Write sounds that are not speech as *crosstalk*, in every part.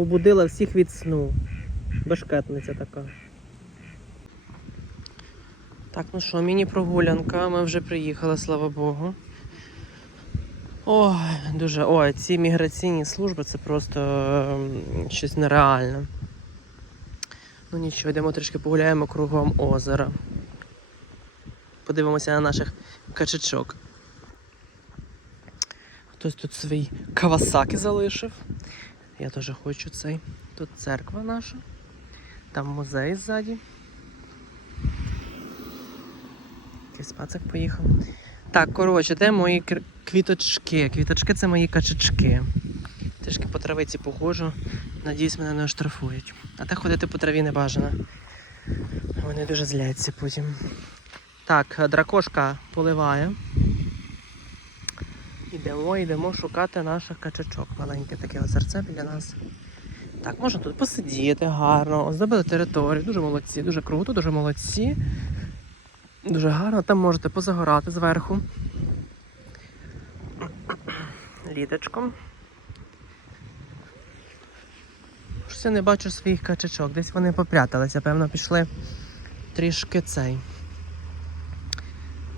Побудила всіх від сну. Башкетниця така. Так, ну що, міні-прогулянка. Ми вже приїхали, слава Богу. Ой, дуже. Ой, ці міграційні служби це просто ем, щось нереальне. Ну нічого, йдемо трішки погуляємо кругом озера. Подивимося на наших качачок. Хтось тут свій кавасаки залишив. Я теж хочу цей. Тут церква наша. Там музей ззаді. Якийсь пацик поїхав. Так, коротше, де мої квіточки? Квіточки це мої качачки. Трішки по травиці походжу. Надіюсь, мене не оштрафують. А так ходити по траві не бажано. Вони дуже зляться потім. Так, дракошка поливає. Ідемо, йдемо шукати наших качачок. Маленьке таке озерце біля нас. Так, можна тут посидіти гарно, оздобити територію. Дуже молодці, дуже круто, дуже молодці. Дуже гарно. Там можете позагорати зверху. Літочком. Щось я не бачу своїх качачок. Десь вони попряталися, певно, пішли трішки цей.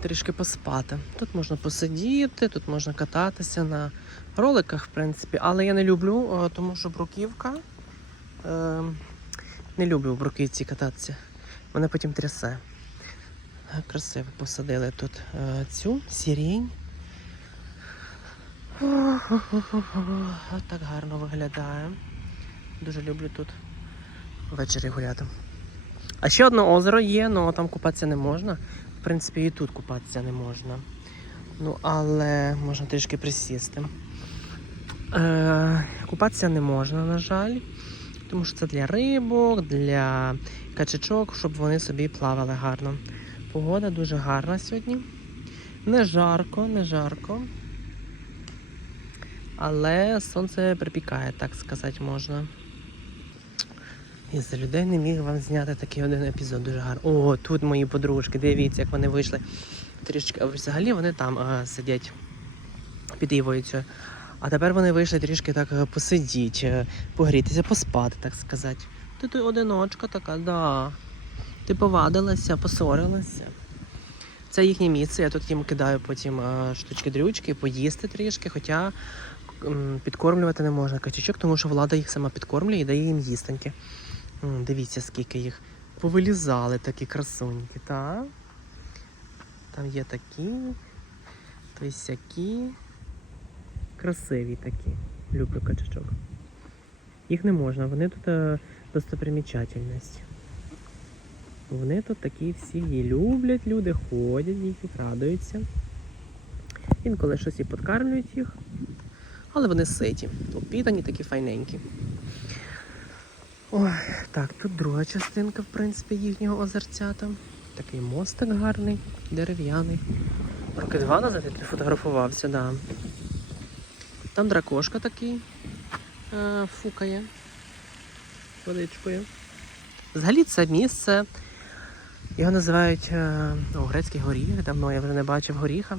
Трішки поспати. Тут можна посидіти, тут можна кататися на роликах, в принципі, але я не люблю, е, тому що бруківка. Е, не люблю в бруківці кататися. Мене потім трясе. Красиво посадили тут е, цю сірінь. Так гарно виглядає. Дуже люблю тут ввечері гуляти. А ще одне озеро є, але там купатися не можна. В принципі, і тут купатися не можна. Ну, але можна трішки присісти. Е, купатися не можна, на жаль. Тому що це для рибок, для качачок, щоб вони собі плавали гарно. Погода дуже гарна сьогодні. Не жарко, не жарко. Але сонце припікає, так сказати можна. Із людей не міг вам зняти такий один епізод дуже гарно. О, тут мої подружки, дивіться, як вони вийшли трішки. Взагалі вони там а, сидять під Івою. А тепер вони вийшли трішки так е, посидіть, е, погрітися, поспати, так сказати. Ти тут одиночка така, да. Ти повадилася, посорилася. Це їхнє місце. Я тут їм кидаю потім е, штучки-дрючки, поїсти трішки, хоча підкормлювати не можна качечок, тому що влада їх сама підкормлює і дає їм їстеньки. Дивіться, скільки їх повилізали такі красуньки, так? Там є такі, то сякі. Красиві такі. Люблю качачок. Їх не можна, вони тут е, достопримічательність. Вони тут такі всі її люблять, люди ходять, їх радуються. Інколи щось і подкармлюють їх. Але вони ситі. Опітані такі файненькі. Ой, так, тут друга частинка, в принципі, їхнього озерця там. Такий мостик гарний, дерев'яний. Роки два назад я фотографувався, да. Там дракошка такий е, фукає водичкою. Взагалі це місце. Його називають е, о, грецький горіх. Давно я вже не бачив горіха. У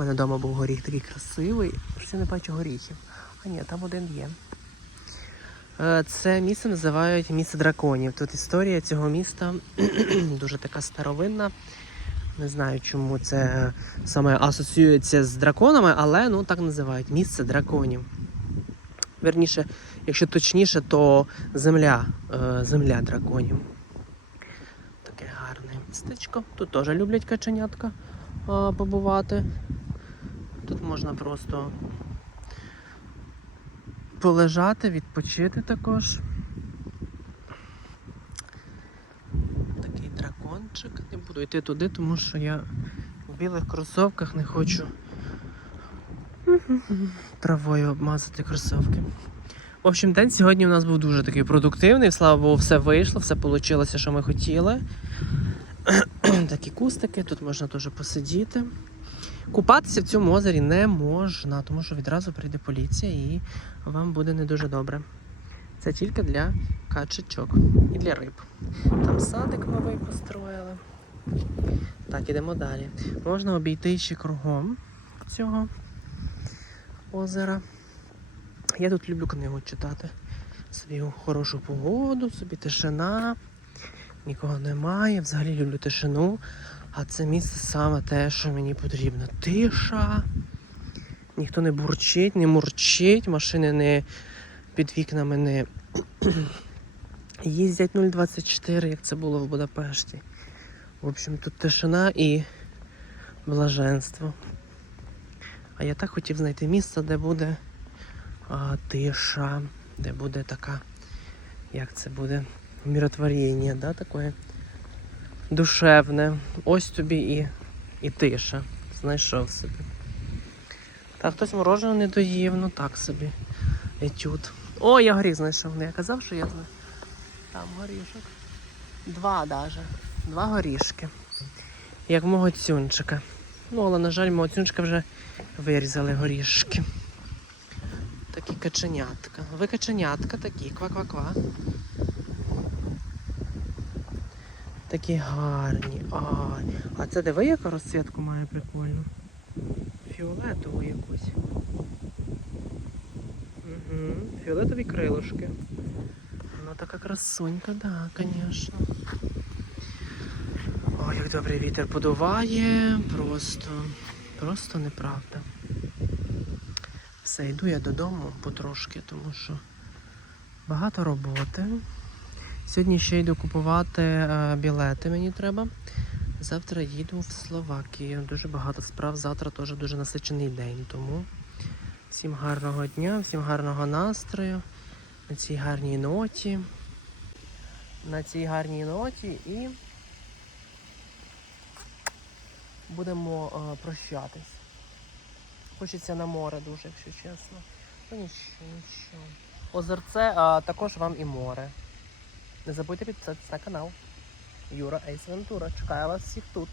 мене вдома був горіх такий красивий, що не бачу горіхів. А ні, там один є. Е, Це місце називають місце драконів. Тут історія цього міста *clears throat* дуже така старовинна. Не знаю, чому це саме асоціюється з драконами, але ну так називають місце драконів. Верніше, якщо точніше, то земля, е, земля драконів. Містечко. Тут теж люблять каченятка е, побувати. Тут можна просто полежати, відпочити також. Такий дракончик. Не буду йти туди, тому що я в білих кросовках не хочу травою обмазати кросовки. В общем, день сьогодні у нас був дуже такий продуктивний. Слава Богу, все вийшло, все вийшло, що ми хотіли. Такі кустики, тут можна теж посидіти. Купатися в цьому озері не можна, тому що відразу прийде поліція і вам буде не дуже добре. Це тільки для качечок і для риб. Там садик новий построїли. Так, ідемо далі. Можна обійти ще кругом цього озера. Я тут люблю книгу читати. Собі хорошу погоду, собі тишина, нікого немає. Взагалі люблю тишину. А це місце саме те, що мені потрібно. Тиша. Ніхто не бурчить, не мурчить, машини не під вікнами не їздять 0,24, як це було в Будапешті. В общем, тут тишина і блаженство. А я так хотів знайти місце, де буде а, тиша, де буде така, як це буде, миротворення, да, таке душевне. Ось тобі і, і тиша. Знайшов собі. Так, хтось мороженого не доїв, ну так собі. Етюд. О, я горіх знайшов. Не я казав, що я знаю. Там горішок. Два даже. Два горішки. Як мого цюнчика. Ну, але, на жаль, мого цюнчика вже вирізали горішки. Такі каченятка. Ви каченятка такі, ква-ква-ква. Такі гарні. Ай. А це диви, яка розцвітку має прикольну. Фіолетову якусь. Угу. Фіолетові крилишки. Ну така красунька, да, звісно. Ой, як добрий вітер подуває. Просто, просто неправда. Все, йду я додому потрошки, тому що багато роботи. Сьогодні ще йду купувати е, білети, мені треба. Завтра їду в Словакію. Дуже багато справ. Завтра теж дуже насичений день. Тому всім гарного дня, всім гарного настрою, на цій гарній ноті. На цій гарній ноті і будемо е, прощатись. Хочеться на море дуже, якщо чесно. Ну нічого, нічого. Озерце, а також вам і море. Не забудьте підписатися на канал. Юра Ейс Вентура. Чекаю вас всіх тут.